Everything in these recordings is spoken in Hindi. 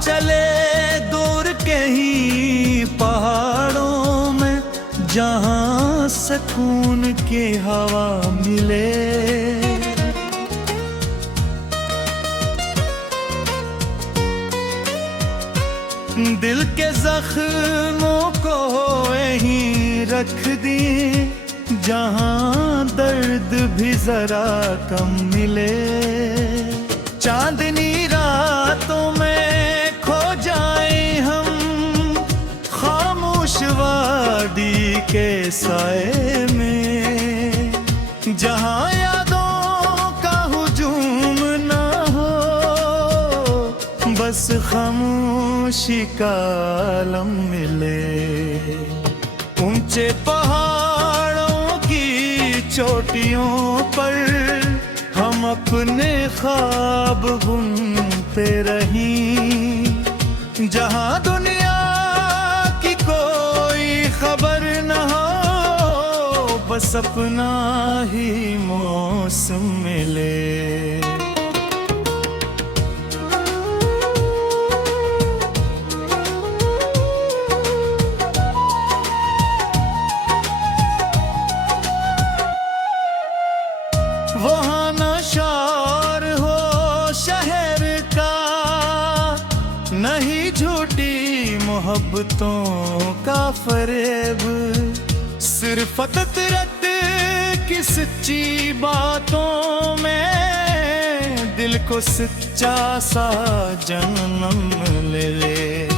चले दूर के ही पहाड़ों में, जहाँ सुकून की हवा मिले। दिल के जख्मों को यहीं रख दी, जहाँ दर्द भी जरा कम मिले। चांदनी रातों में खो जाए हम खामोश वादी के साए में, जहाँ यादों का हुजूम ना हो, बस खामोशी का आलम मिले। ऊंचे पहाड़ों की चोटियों पर हम अपने ख्वाब बुनते रहीं, जहाँ दुनिया की कोई खबर न हो, बस अपना ही मौसम मिले। वहाँ न शोर हो शहर का, नहीं झूठी मोहब्बतों का फरेब, सिर्फ फितरत की सच्ची बातों में दिल को सच्चा सा जन्म ले ले।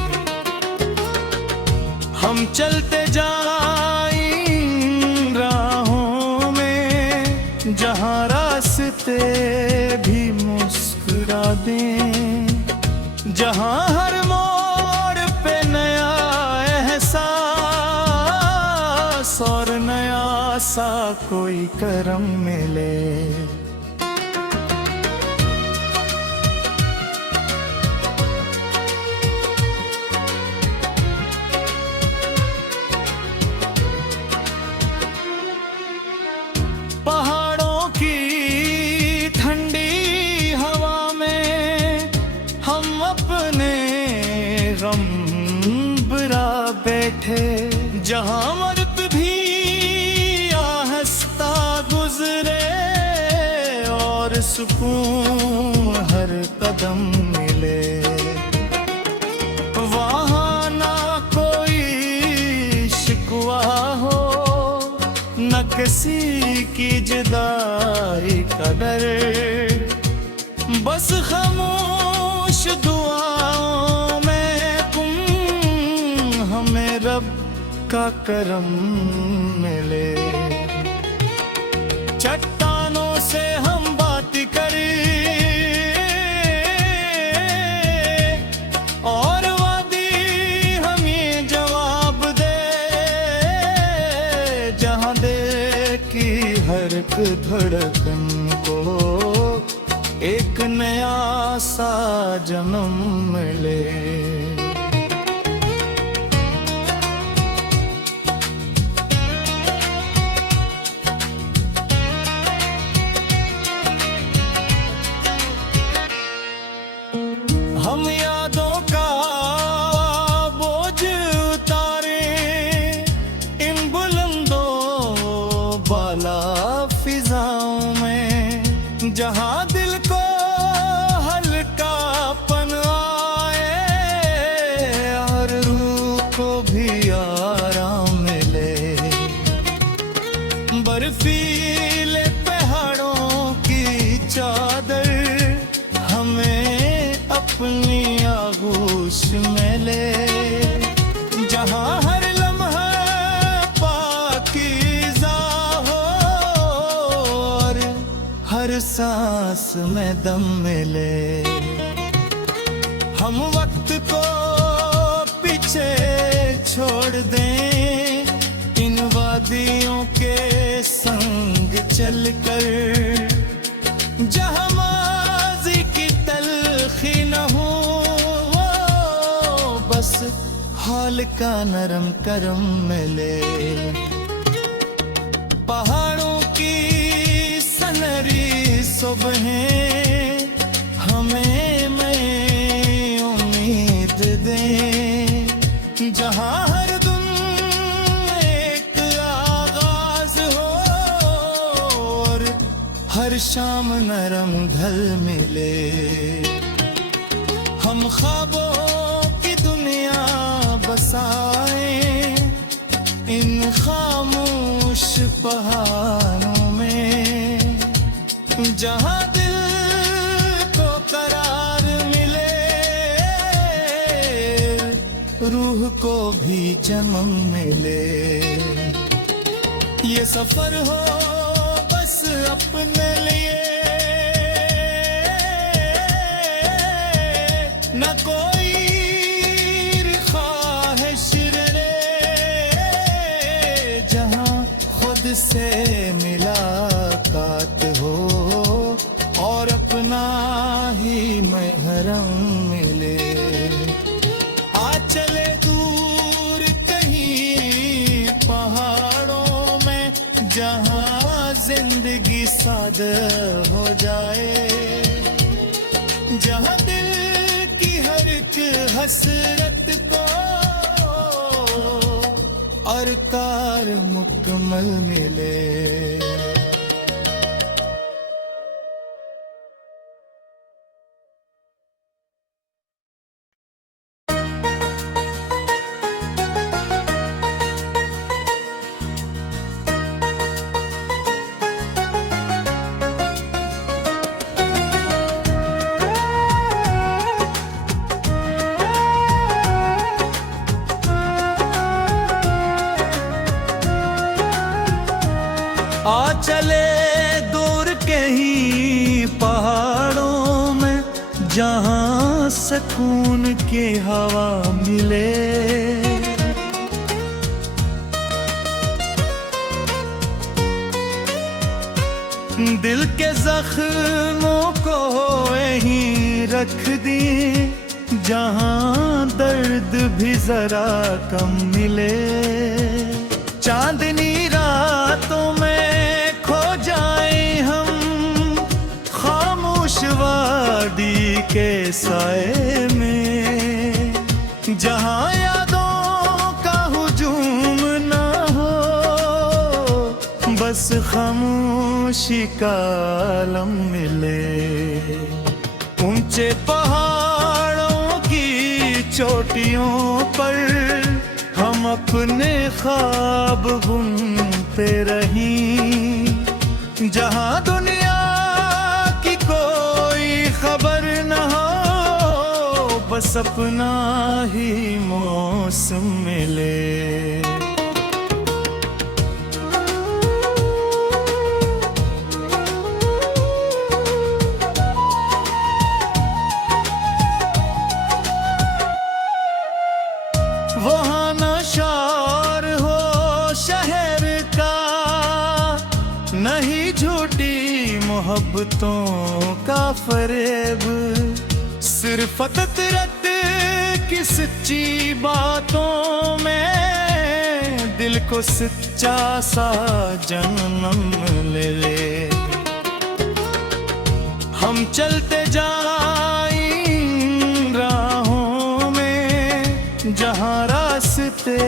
हम चलते जाएं राहों में, जहाँ रास्ते भी मुस्कुरा दें, जहाँ हर मोड़ पे नया एहसास और नया सा कोई करम मिले। पहाड़ों की ठंडी हवा में हम अपने गम बुरा बैठे, जहाँ मर्द भी आहिस्ता गुजरे और सुकून हर कदम मिले। वहाँ ना कोई शिकवा हो, न किसी की जुदाई का डर, बस खामोश दुआओं में तुम हमें रब का करम मिले। चट्टानों से हम बात करें और वादी हम ये जवाब दे, जहाँ दे की हर एक धड़कन को एक नया सा जन्म मिले। हम यादों का बोझ उतारे इन बुलंदों बाला फिजाओं में, जहाँ दिल को हल्कापन आए और रूह को भी आराम मिले। बर्फीले पहाड़ों की चादर हमें अपनी आगोश में ले, जहाँ हर लम्हा पाकीज़ा हो और हर सांस में दम मिले। हम वक्त को पीछे छोड़ दें, इन वादियों के संग चलकर, जहाँ माज़ी की तलखी न हो, बस हाल का नरम करम मिले। पहाड़ों की सनहरी सुबहें हमें में उम्मीद हर शाम नरम ढल मिले। हम ख्वाबों की दुनिया बसाए इन खामोश पहाड़ों में, जहाँ दिल को करार मिले, रूह को भी जन्म मिले। ये सफर हो बस अपने लिए, न कोई ख्वाहिश रे, जहाँ खुद से मुलाकात हो और अपना ही महरम मिले। आ चले दूर कहीं पहाड़ों में, जहाँ जिंदगी सादा हो जाए, जहाँ दिल की हर एक हसरत को अरकार मुकम्मल मिले। आ चले दूर के ही पहाड़ों में, जहाँ सुकून की हवा मिले। दिल के जख्मों को यहीं रख दी, जहाँ दर्द भी जरा कम मिले। चांदनी रातों में खो जाए हम खामोश वादी के साए में, जहाँ यादों का हुजूम ना हो, बस खामोशी का आलम मिले। ऊंचे पहाड़ों की चोटियों पर हम अपने ख्वाब बुनते रहीं, जहाँ दुनिया की कोई खबर न हो, बस अपना ही मौसम मिले। वहाँ नशार हो शहर का, नहीं झूठी मोहब्बतों का फरेब, सिर्फ फितरत की सच्ची बातों में दिल को सच्चा सा जन्म ले ले। हम चलते जाएं राहों में, जहाँ रास्ते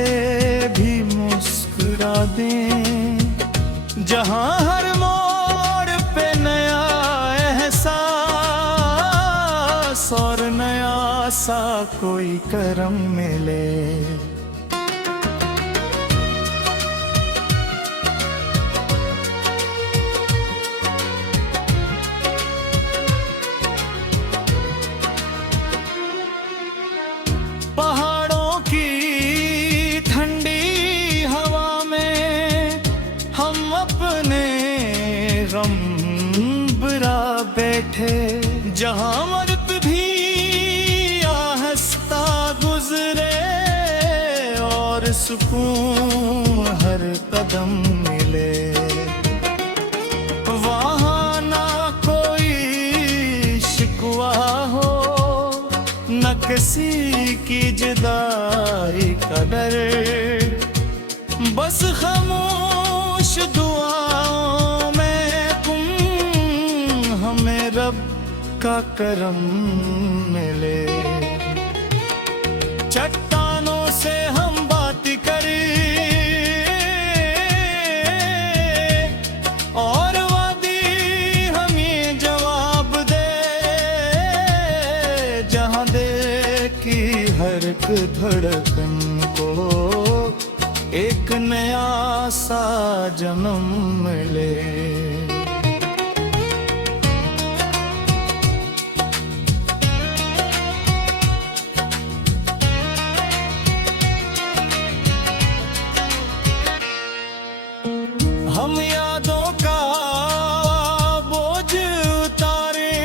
भी मुस्कुरा दें, जहाँ हर मोड़ पे नया एहसास और नया सा कोई करम मिले। पहाड़ों की ठंडी हवा में हम अपने गम बुरा बैठे, जहाँ मर्द भी आहिस्ता गुजरे और सुकून हर कदम मिले। वहाँ ना कोई शिकवा हो, न किसी की जुदाई का डर, बस खामोश दुआओं में तुम हमें रब का करम मिले। चट्टानों से हम बात करें और वादी एक धड़कन को एक नया सा जन्म मिले। हम यादों का बोझ उतारे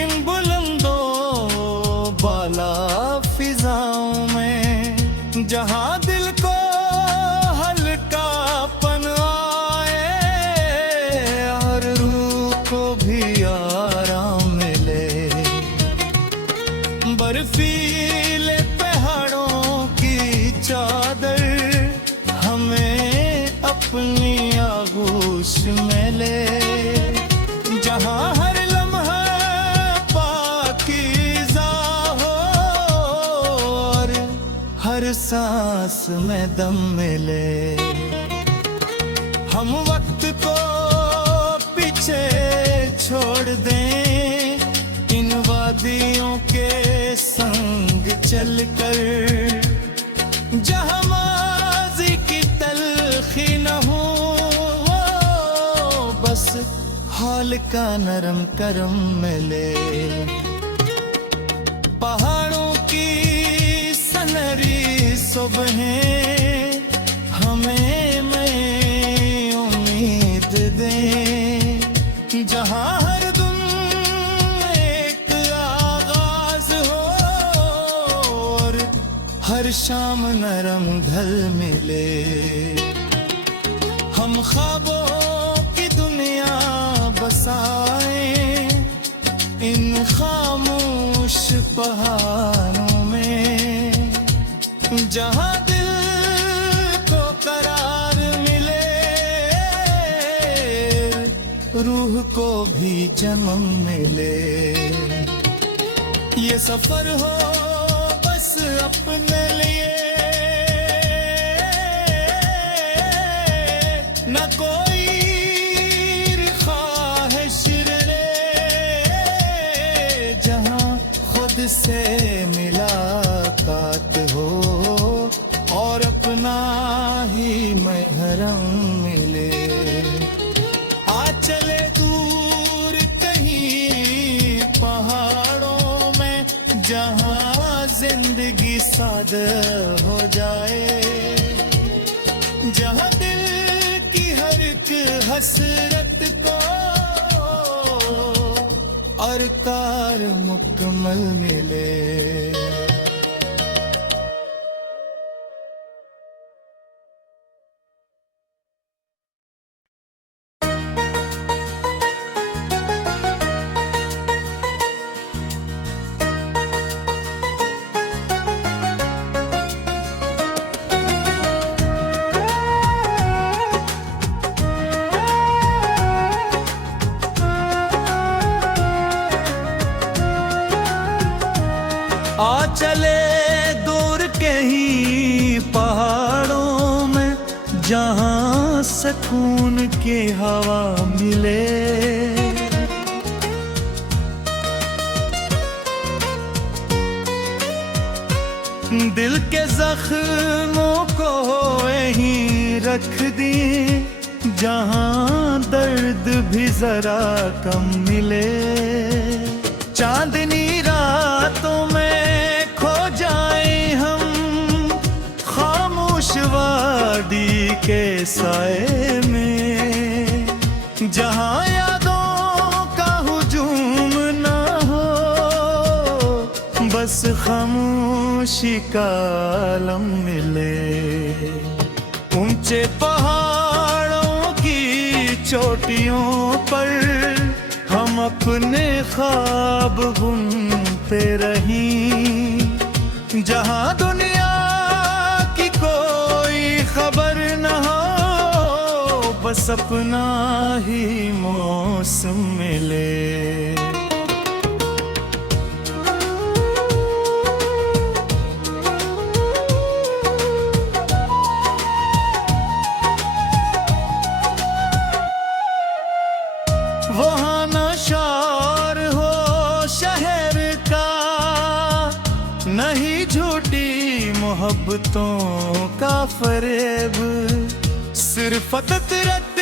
इन बुलंदों बाला फिजाओं में, जहां दिल को हल्कापन आए और रूह को भी आराम मिले। बर्फीले पहाड़ों की चादर हमें अपनी आगोश में ले, जहां हर लम्हा पाकीज़ा हो और हर सांस में दम मिले। हम वक्त को पीछे छोड़ दें इन वादियों के संग चलकर, जहां माज़ी की तलखी न हो, बस हाल का नरम करम मिले। पहाड़ों की सनहरी सुबहें हमें नई उम्मीद दें, जहां हर दिन एक आगाज हो और हर शाम नरम ढल मिले। हम ख्वाबों की दुनिया बसाए इन खामोश पहाड़ों में, जहां दिल को करार मिले, रूह को भी जन्म मिले। ये सफर हो बस अपने लिए, न कोई ख्वाहिश रे, जहां खुद से मुलाकात हो और अपना ही महरम मिले। आ चले दूर कहीं पहाड़ों में, जहां जिंदगी सादा हो जाए, जहां दिल की हर एक हसरत को और कार मुकम्मल मिले। आ चले दूर के ही पहाड़ों में, जहां सुकून की हवा मिले। दिल के जख्मों को यहीं रख दिए, जहां दर्द भी जरा कम मिले। चांदनी रातों में खो जाए हम खामोश वादी के साए में, जहां यादों का हुजूम ना हो, बस खामोशी का आलम मिले। ऊंचे पहाड़ों की चोटियों पर हम अपने ख्वाब बुनते रहीं, जहां दुनिया की कोई खबर न हो, बस अपना ही मौसम मिले। वहाँ नशार हो शहर का, नहीं झूठ मोहब्बतों का फरेब, सिर्फ फितरत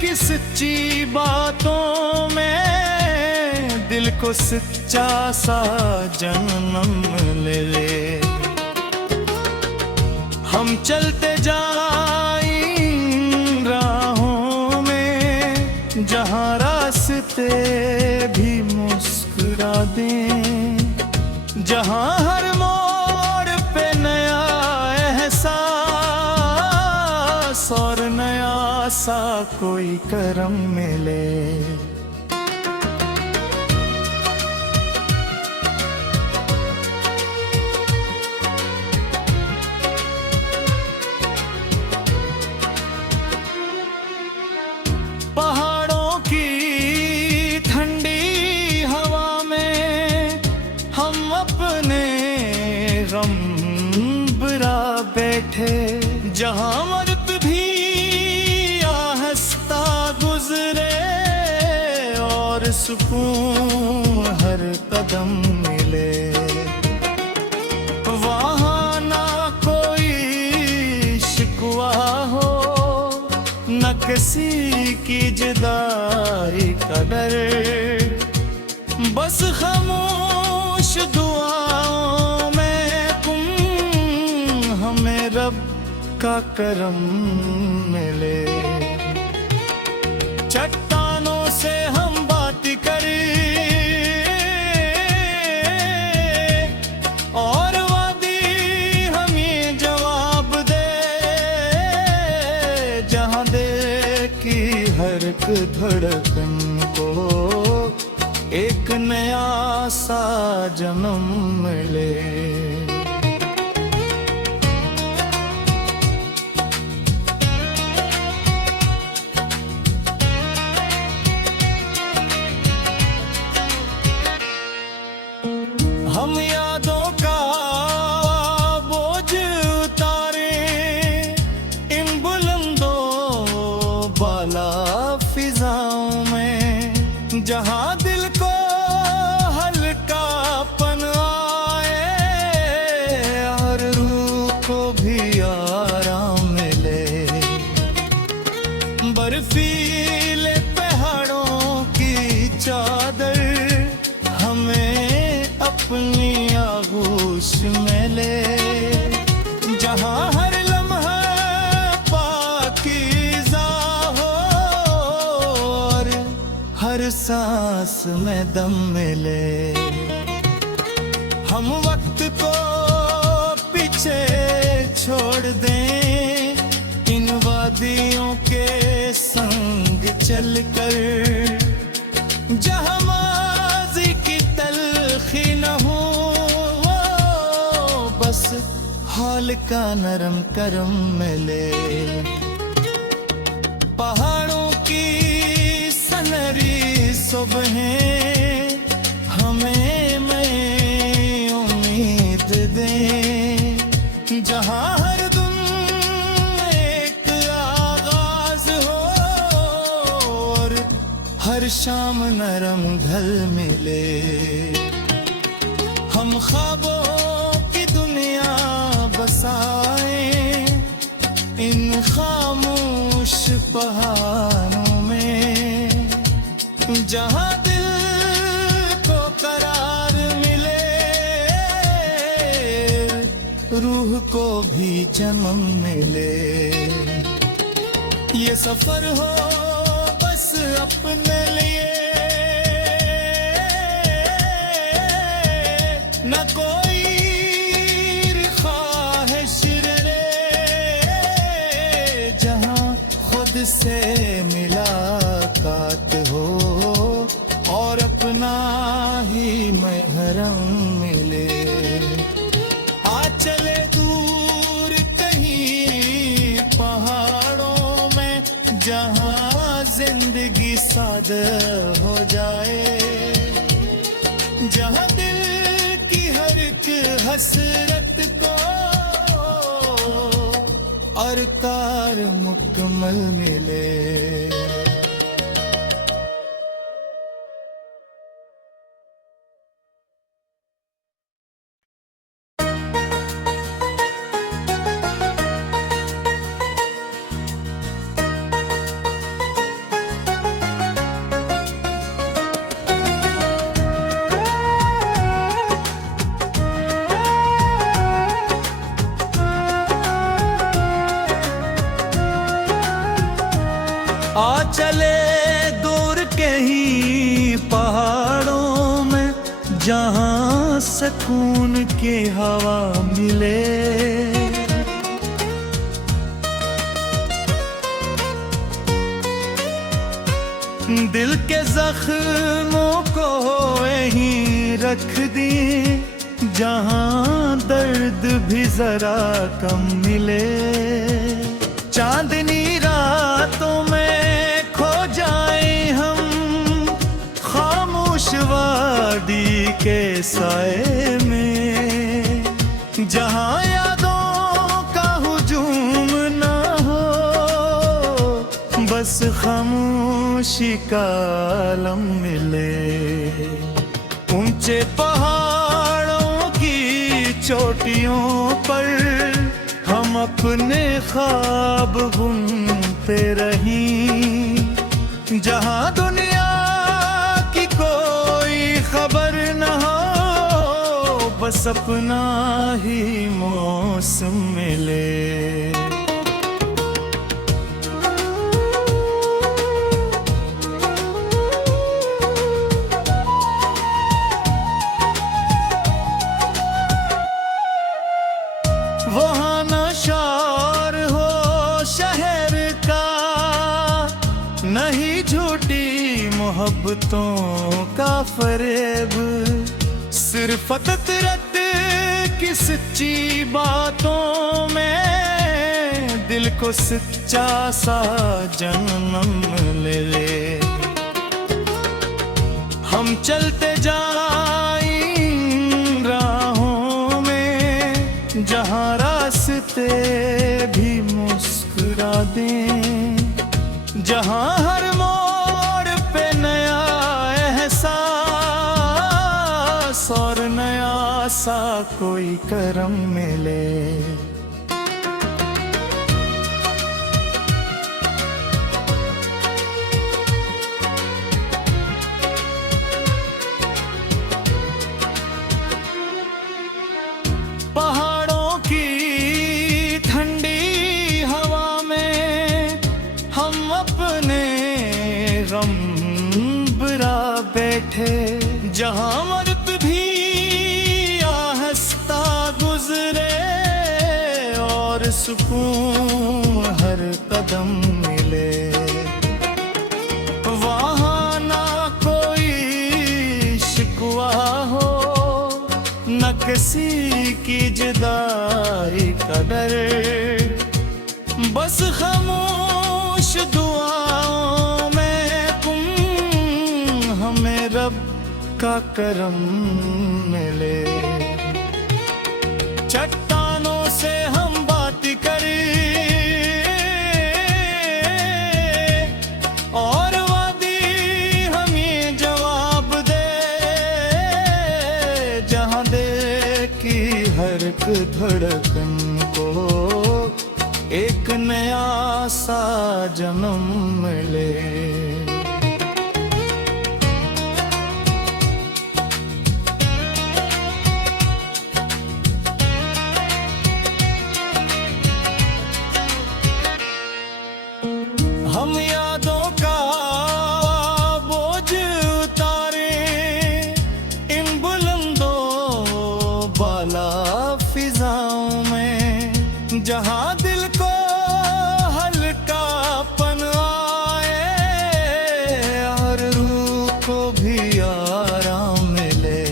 की सच्ची बातों में दिल को सच्चा सा जन्म ले ले। हम चलते जाएं इन राहों में जहाँ रास्ते भी मुस्कुरा दें, जहाँ हर मोड़ पे नया एहसास और नया सा कोई करम मिले। पहाड़ों की ठंडी हवा में हम अपने गम बुरा बैठे, जहाँ मर्द भी आहिस्ता गुजरे और सुकून हर कदम मिले। वहाँ ना कोई शिकवा हो, न किसी की जुदाई का डर, बस खामोश दुआओं में तुम हमें रब का करम मिले। चट्टानों से हम बात करें और वादी हम ये जवाब दे, जहाँ दिल की हर एक धड़कन को एक नया सा जन्म मिले। हम यादों का बोझ उतारे इन बुलंदों बाला फिजाओं में, जहाँ दिल को हल्कापन आए और रूह को भी आराम मिले। बर्फीले पहाड़ों की चादर हमें अपनी आगोश में ले, जहाँ हर लम्हा पाकीज़ा हो और हर सांस में दम मिले। हम वक्त को पीछे छोड़ दें, इन वादियों के संग चलकर, जहाँ माज़ी की तलखी न हो, बस हाल का नरम करम मिले। पहाड़ों की सनहरी सुबहें हमें मैं उम्मीद दें, जहाँ हर दिन एक आगाज हो और हर शाम नरम ढल मिले। हम ख्वाबों की दुनिया बसाएं इन खामोश पहाड़ों में, जहाँ दिल को करार मिले, रूह को भी जन्म मिले। ये सफर हो बस अपने लिए, न कोई ख्वाहिश रे, जहाँ खुद से मुलाकात हो और अपना ही महरम मिले। आ चले दूर कहीं पहाड़ों में, जहाँ जिंदगी सादा हो जाए, जहाँ दिल की हर एक हसरत को और कार मुकम्मल मिले। चले दूर के ही पहाड़ों में, जहाँ सुकून की हवा मिले। दिल के जख्मों को यहीं रख दिए, जहाँ दर्द भी जरा कम मिले। चांदनी रातों में खो जाए हम खामोश वादी के साए में, जहाँ यादों का हुजूम ना हो, बस खामोशी का आलम मिले। ऊंचे पहाड़ों की चोटियों पर हम अपने ख्वाब बुनते रहीं, जहाँ दुनिया की कोई खबर न हो, बस अपना ही मौसम मिले। वहाँ नशार हो शहर का, नहीं झूठी मोहब्बतों का फरेब, सिर्फ फितरत की सच्ची बातों में दिल को सच्चा सा जन्म ले ले। हम चलते जाएं राहों में, जहाँ रास्ते भी मुस्कुरा दें, जहाँ हर मोड़ पे नया एहसास और नया सा कोई करम मिले। पहाड़ों की ठंडी हवा में हम अपने गम बुरा बैठे, जहाँ मर्द भी आहिस्ता गुजरे और सुकून हर कदम मिले। वहाँ ना कोई शिकवा हो, न किसी की जुदाई का डर, बस खामोश दुआओं में तुम हमें रब का करम मिले। चट्टानों से हम बात करें और वादी हम ये जवाब दे, जहाँ दे की हर एक धड़कन को एक नया सा जन्म मिले। हम यादों का बोझ उतारे इन बुलंदों बाला फिजाओं में, जहाँ दिल को हल्कापन आए और रूह को भी आराम मिले।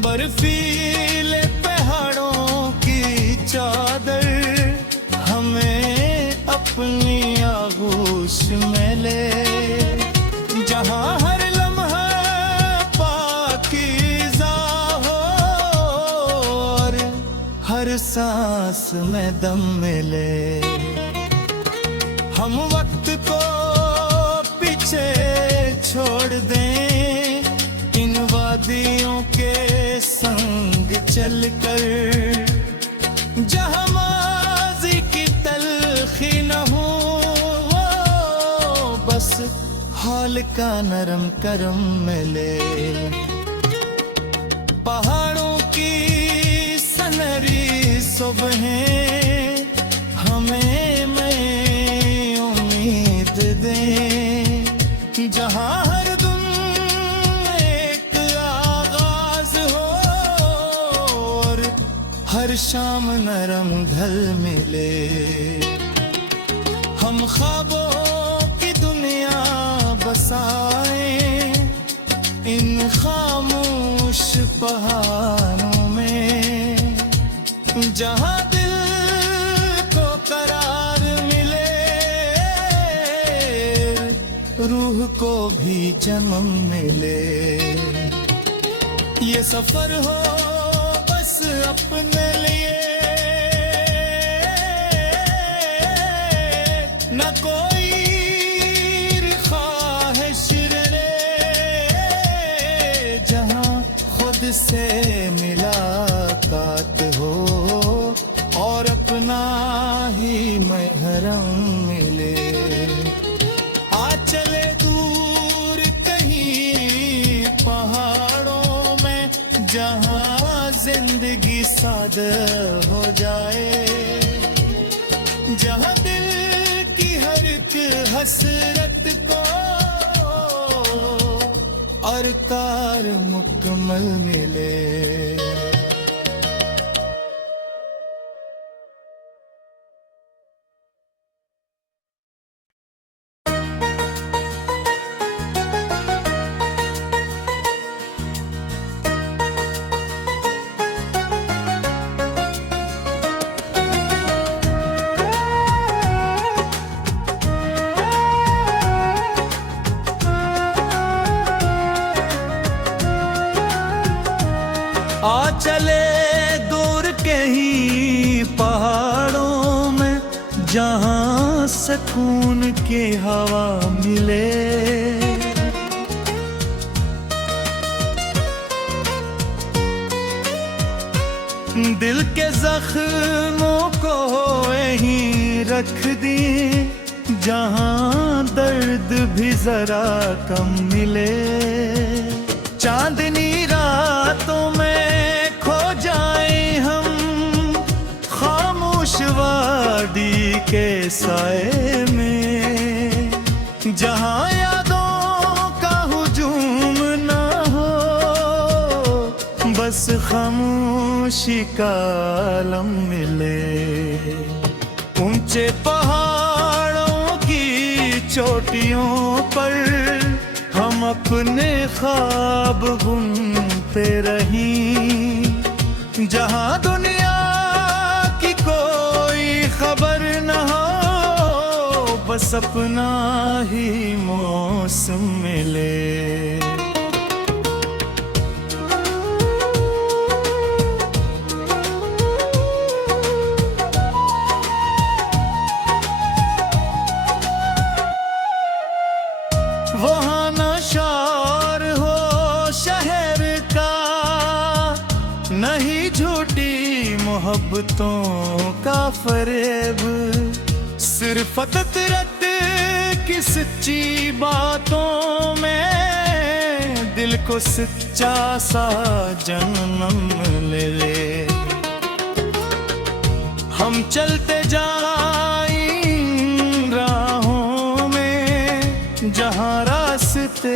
बर्फीले पहाड़ों की चादर हमें अपनी आगोश में ले, जहाँ हर लम्हा पाकीज़ा हो और हर सांस में दम मिले। हम वक्त को पीछे छोड़ दें, इन वादियों के संग चलकर, जहाँ माज़ी की तलखी न हो, बस हाल का नरम करम मिले। पहाड़ों की सनहरी सुबहें हमें में उम्मीद शाम नरम ढल मिले। हम ख्वाबों की दुनिया बसाए इन खामोश पहाड़ों में, जहाँ दिल को करार मिले, रूह को भी जन्म मिले। ये सफर हो बस अपने लिए, न कोई ख्वाहिश रहे, जहाँ खुद से मुलाकात हो और अपना ही महरम मिले। आ चले दूर कहीं पहाड़ों में, जहाँ जिंदगी सादा हो जाए, जहाँ दिल की हर एक हसरत को और कार मुकम्मल मिले। आ चले दूर के ही पहाड़ों में, जहाँ सुकून की हवा मिले। दिल के जख्मों को यहीं रख दिए, जहाँ दर्द भी जरा कम मिले। चांदनी रातों में खो जाए हम खामोश वादी के साए में, जहाँ यादों का हुजूम ना हो, बस खामोशी का आलम मिले। ऊंचे पहाड़ों की चोटियों पर हम अपने ख्वाब बुनते रहीं, जहाँ दुनिया की कोई खबर न हो, बस अपना ही मौसम मिले। वहाँ न शोर हो शहर का, नहीं झूठी मोहब्बतों का फरेब, सिर्फ फितरत की सच्ची बातों में दिल को सच्चा सा जन्म ले ले। हम चलते जाएं राहों में, जहाँ रास्ते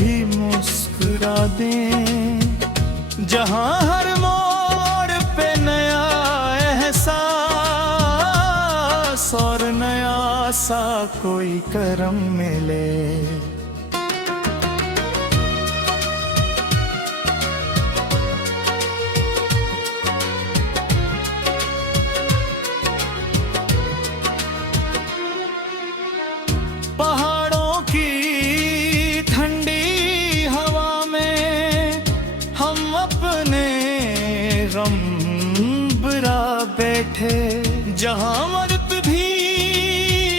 भी मुस्कुरा दें, जहाँ हर मोड़ पे नया एहसास और नया सा कोई करम मिले। पहाड़ों की ठंडी हवा में हम अपने गम बुरा बैठे, जहाँ मर्द भी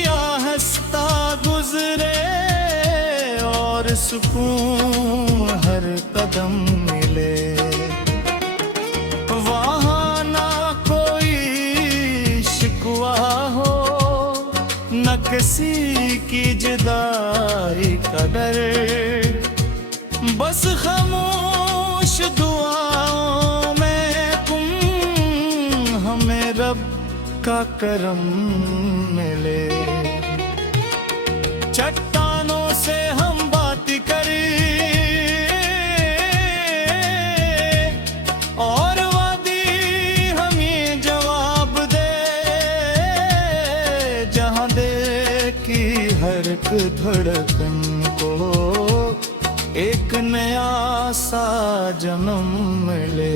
आहिस्ता गुजरे और सुकून हर कदम मिले। वहाँ ना कोई शिकवा हो, न किसी की जुदाई का डर, बस खामोश दुआओं में तुम हमें रब का करम मिले। चट्टानों से हम बात करें और वादी हम हर एक धड़कन को एक नया सा जन्म मिले।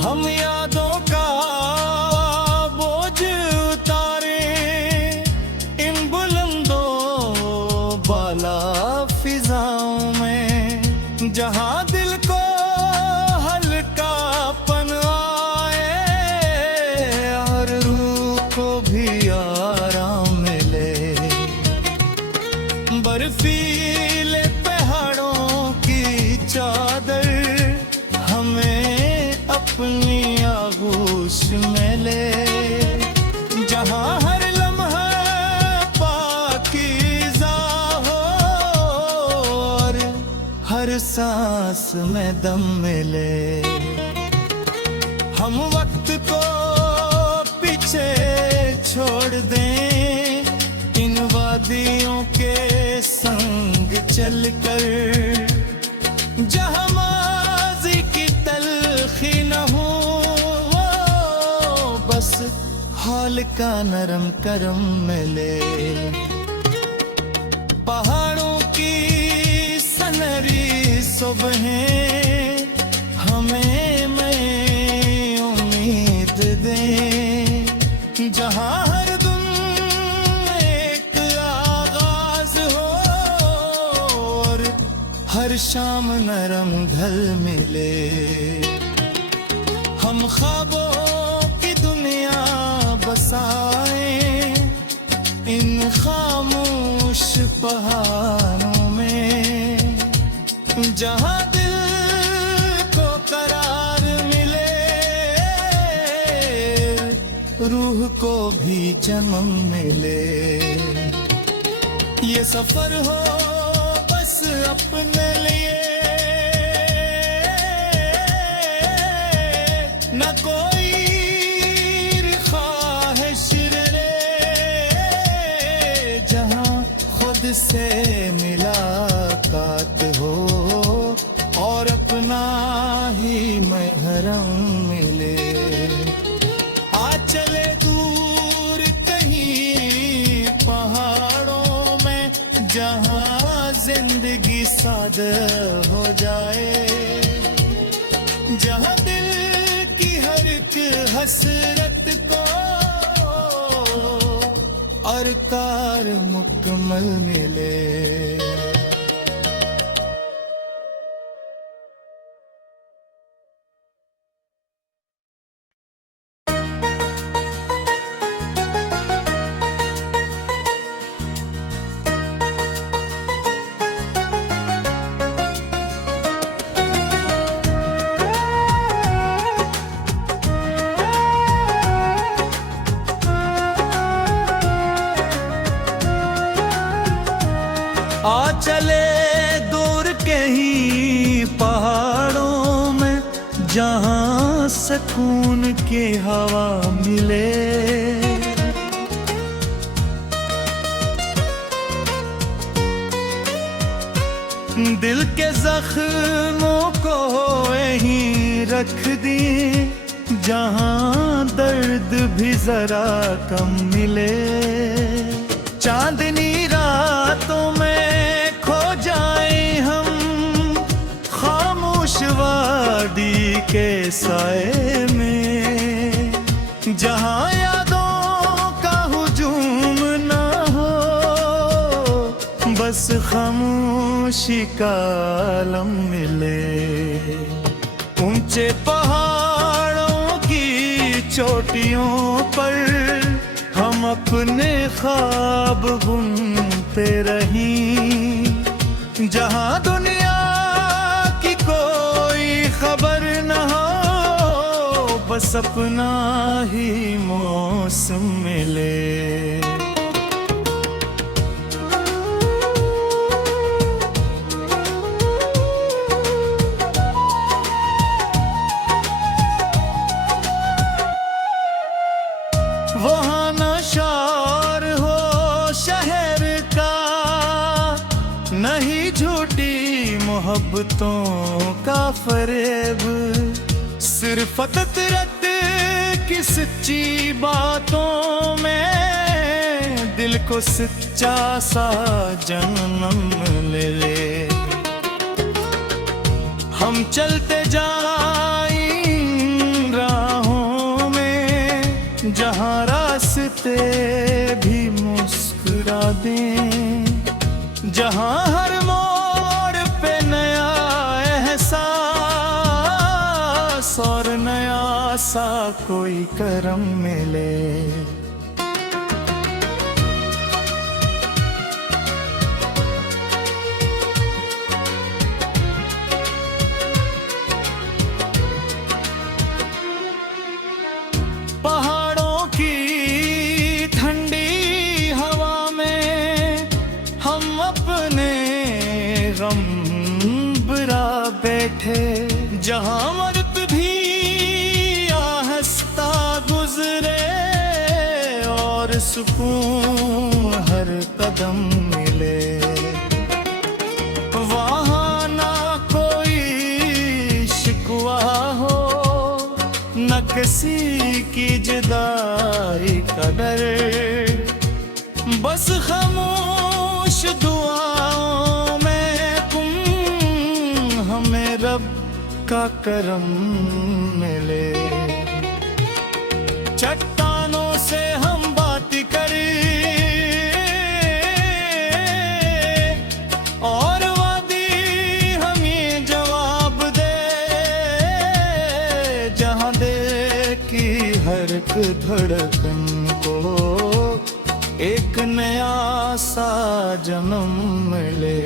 हम यादों का बोझ उतारे इन बुलंदों बाला फिजाओं में, जहां दिल को हल्कापन आए और रूह को भी आराम मिले। बर्फीले पहाड़ों की चादर हमें अपनी आगोश में ले, जहां हर लम्हा पाकीज़ा हो और हर सांस में दम मिले। हम वक्त को पीछे छोड़ दें इन वादियों के संग चलकर, जहां माज़ी की तलखी न हो, बस हाल का नरम करम मिले। पहाड़ों की सनहरी सुबहें हमें नई उम्मीद दें, जहां हर दिन एक आगाज हो और हर शाम नरम ढल मिले। हम ख्वाबों की दुनिया बसाएं इन खामोश पहाड़ों में, जहां दिल को करार मिले, रूह को भी जन्म मिले। ये सफर हो बस अपने लिए, न कोई ख्वाहिश रे, जहां खुद से मुलाकात हो और अपना ही महरम मिले। आ चले दूर कहीं पहाड़ों में, जहां जिंदगी सादा हो जाए, जहां दिल की हर एक हसरत को और कार मुकम्मल मिले। आ चले दूर के ही पहाड़ों में, जहां सुकून की हवा मिले। दिल के जख्मों को यहीं रख दी, जहां दर्द भी जरा कम मिले। चांदनी रातों में खो जाए हम खामोश वादी के साए में, जहां यादों का हुजूम ना हो, बस खामोशी का आलम मिले। ऊंचे पहाड़ों की चोटियों पर हम अपने ख्वाब बुनते रहीं, जहां दुनिया की कोई खबर न हो, बस अपना ही मौसम मिले। वहाँ नशार हो शहर का, नहीं झूठी मोहब्बतों का फरेब, सिर्फ फितरत की सच्ची बातों में दिल को सच्चा सा जन्म ले ले। हम चलते जाएं राहों में जहां रास्ते भी मुस्कुरा दें, जहां हर मोड़ पे नया एहसास और नया सा कोई करम मिले। पहाड़ों की ठंडी हवा में हम अपने गम बुरा बैठे, जहां मर्द भी आहिस्ता गुजरे और सुकून हर कदम मिले। वहाँ ना कोई शिकवा हो, न किसी की जुदाई का डर, बस खामोश दुआओं में तुम हमें रब का करम मिले। चट्टानों से हम बात करें और वादी हम ये जवाब दे, जहां दिल की हर एक धड़कन को एक नया सा जन्म मिले।